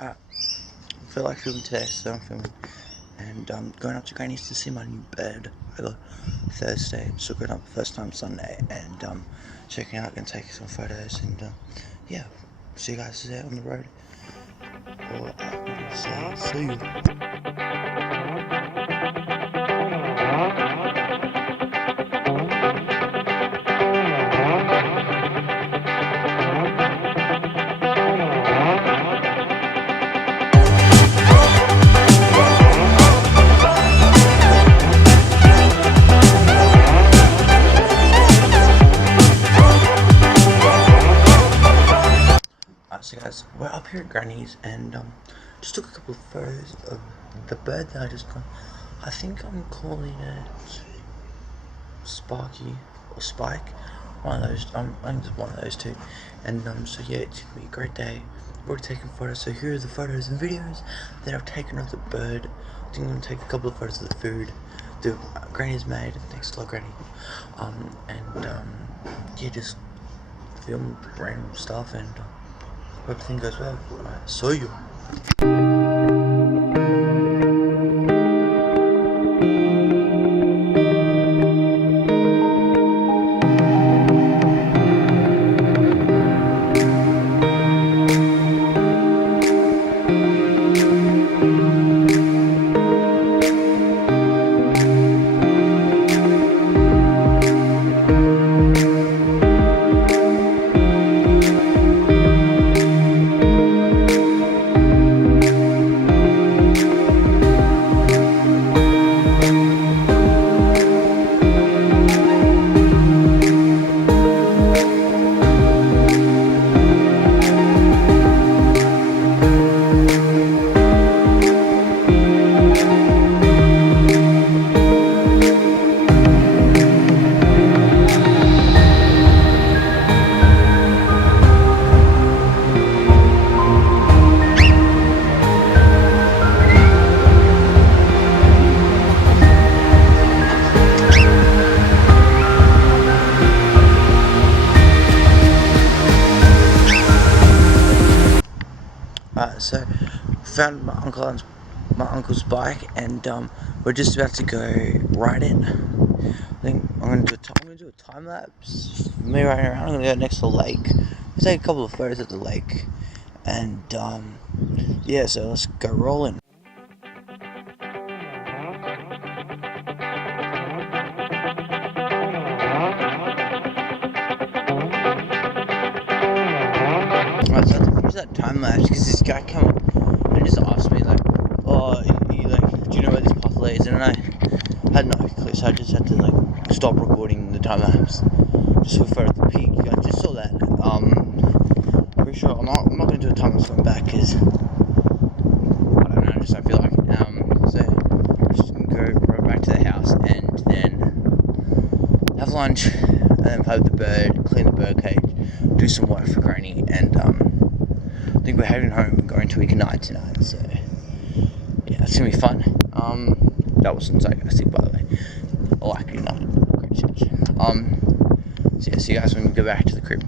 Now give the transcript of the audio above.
I feel like filming today, so I'm filming. And going up to Granny's to see my new bed. I got Thursday, so going up first time Sunday, and checking out and taking some photos, and yeah, see you guys there on the road. Or see you. So guys, we're up here at Granny's and just took a couple of photos of the bird that I just got. I think I'm calling it Sparky or Spike, one of those. I think it's one of those two. And so yeah, it's gonna be a great day. I've already taken photos, so here are the photos and videos that I've taken of the bird. I think I'm gonna take a couple of photos of the food the Granny's made. Thanks to Granny. Yeah, just film random stuff and. Hope everything goes well. See you. So found my uncle's bike, and we're just about to go ride it. I think I'm gonna do a time lapse. Me riding around. I'm gonna go next to the lake. We'll take a couple of photos at the lake, and yeah. So let's go rolling. Alright, so I have to finish that time lapse because this guy came up and just asked me like, "Oh, do you know where this path leads?" And I had no clue, so I just had to like stop recording the time lapse just for photo of the peak. I just saw that. Pretty sure I'm not gonna do a time lapse going back because I don't know, I just don't feel like it. So I'm just gonna go right back to the house and then have lunch and then play with the bird, clean the bird cage, do some work for Granny, and I think we're heading home. We're going to Ignite tonight, so yeah, it's gonna be fun. That wasn't sarcastic, by the way. I like Ignite, great church. So yeah, see you guys when we go back to the crib.